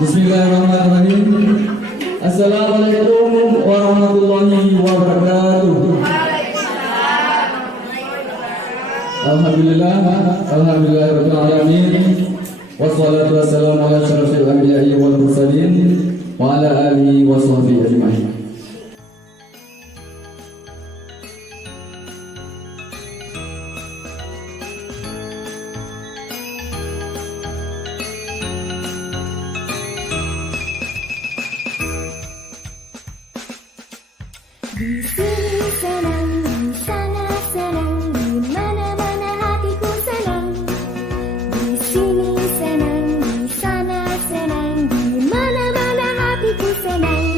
Bismillahirrahmanirrahim. Assalamualaikum warahmatullahi wabarakatuh. Alhamdulillahirabbil alamin. Wassalatu wassalamu ala asyrofil anbiya'i wal mursalin wa ala alihi wa sahbihi ajma'in. Di sini senang, di sana senang, di mana-mana hatiku senang. Di sini senang, di sana senang, di mana-mana hatiku senang.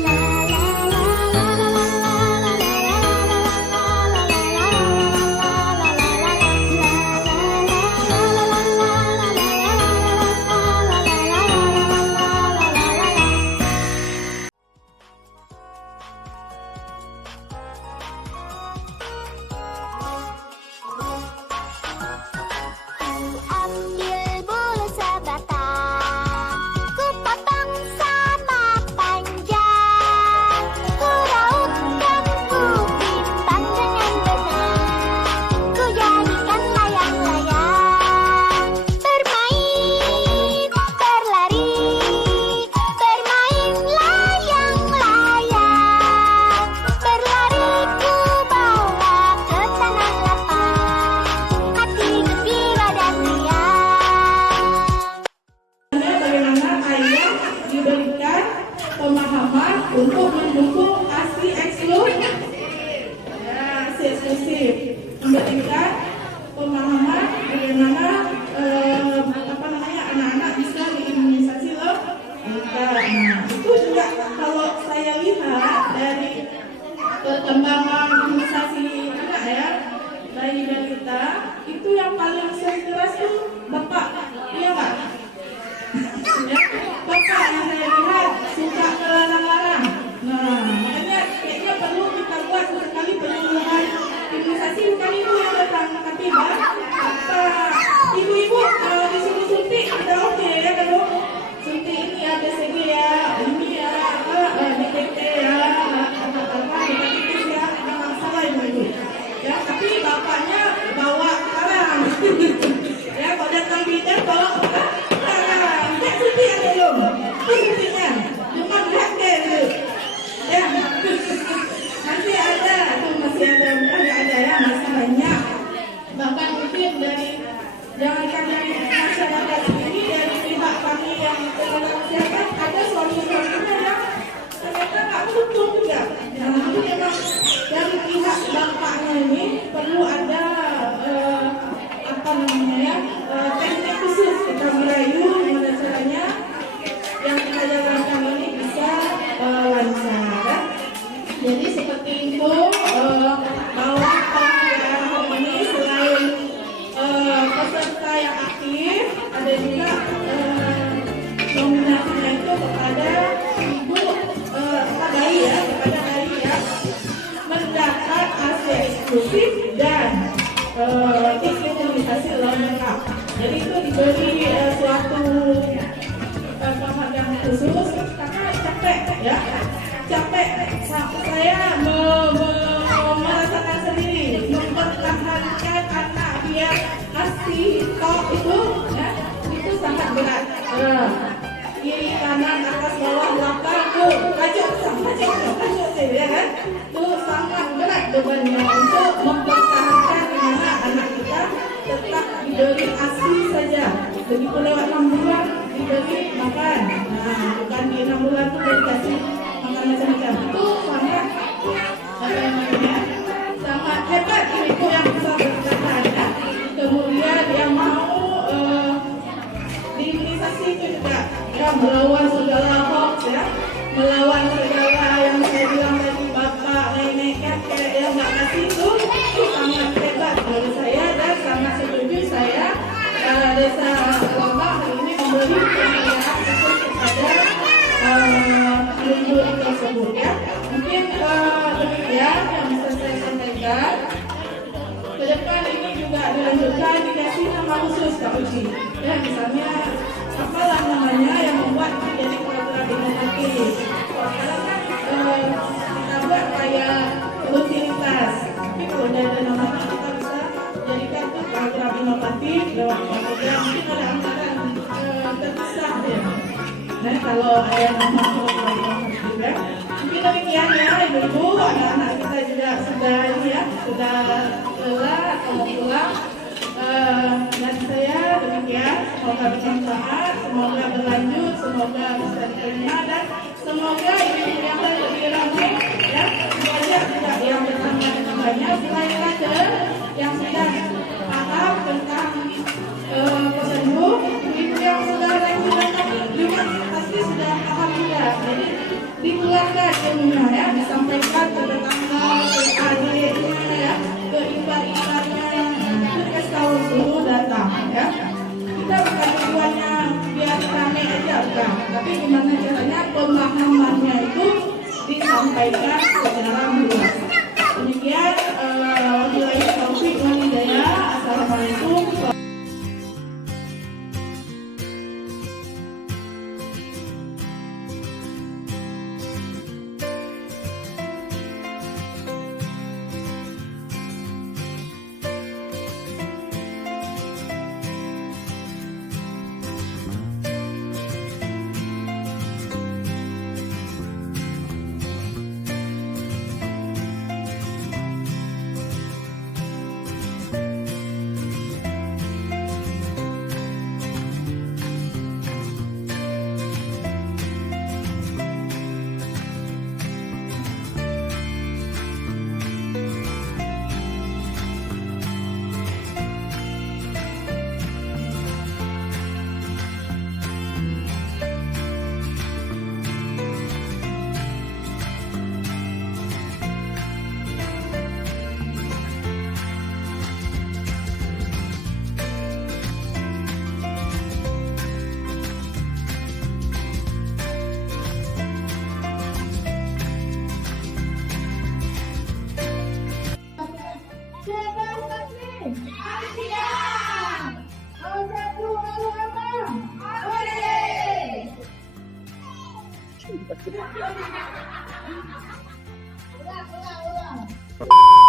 Ambil bulu sebatang, ku potong sama panjang, ku rautkan, ku timbang dengan benar, ku jadikan layang-layang. Bermain, berlari, bermain layang-layang, berlari ku bawa ke tanah lapang, hati gembira dan riang. Bagaimana ayah diberikan pemahaman untuk mendukung ASI eksklusif, ASI eksklusif, memberikan pemahaman bagaimana anak-anak bisa diimunisasi loh. Nah, itu juga kalau saya lihat dari perkembangan imunisasi anak ya, bayi balita itu yang paling sering keras tuh bapak, iya nggak? Ya, bapak yang saya lihat suka melarang-larang. Nah, makanya kayaknya perlu kita buat sesekali penyuluhan imunisasi, bukan ibu yang datang, tapi bapak, ibu-ibu kalau disuruh suntik kita oke ya, kalau suntik ini ya BCG ya, ini ya DPT ya, hepatitis ya, nggak masalah ibu-ibu. Ya, tapi bapaknya bawa sekarang. Ya, kalau datang bidan tolong suntik ada belum? Suntiknya cuma berat gitu. Ya, masih ada, tuh masih ada, bukan nggak ada ya, masih banyak. Bahkan mungkin dari jangankan dari masyarakat sendiri, dari pihak kami yang pengelola kesehatan ada suami-suaminya yang ternyata nggak mendukung juga. Nah, itu memang dari pihak bapaknya ini perlu ada teknik khusus kita merayu gimana caranya yang kita jalankan ini bisa lancar. Jadi seperti itu bahwa ini selain peserta yang aktif, ada juga nominasinya itu kepada ibu bayi ya, kepada bayi ya mendapat ASI eksklusif dan imunisasi lengkap. Jadi itu diberi suatu penghargaan khusus karena capek ya, capek saya merasakan sendiri mempertahankan anak biar ASI top itu ya, itu sangat berat. Kiri kanan atas bawah belakang tuh kacau ya kan, itu sangat berat bebannya untuk mempertahankan anak kita tetap diberi ASI saja. Begitu lewat 6 bulan diberi makan. Nah, bukan di 6 bulan itu dikasih makan macam-macam. Itu sangat sangat hebat ibu yang bisa bertahan ya. Kemudian yang mau diimunisasi itu juga yang melawan segala hoax ya, melawan segala yang saya bilang tadi bapak nenek kakek yang nggak kasih itu sangat hebat dari saya dan sangat setuju saya desa Lombok hari ini memberi penghargaan khusus kepada ibu tersebut ya. Mungkin demikian yang bisa saya sampaikan. Ke depan ini juga dilanjutkan dikasih nama khusus Kak Uci ya, misalnya apalah namanya yang membuat jadi Nah, kalau ada yang mau juga, mungkin demikian ya ibu-ibu, anak-anak kita juga sudah ini ya, sudah lelah atau mau pulang. Dan saya demikian, semoga bermanfaat, semoga berlanjut, semoga bisa diterima dan semoga ini yang lebih ramai ya, banyak juga yang bertambah dengan banyak selain kader yang sudah paham tentang prosedur, itu yang sudah lanjut juga pasti sudah paham juga. Jadi dikeluarkan ilmunya ya, disampaikan ke tetangga, ke adiknya ya, ke ipar-iparnya, ke kawan seluruh datang ya. Kita bukan tujuannya biar ramai aja bukan, tapi gimana caranya pemahamannya itu disampaikan secara luas. Demikian, wabillahi taufiq wal hidayah. Assalamualaikum. Ulang.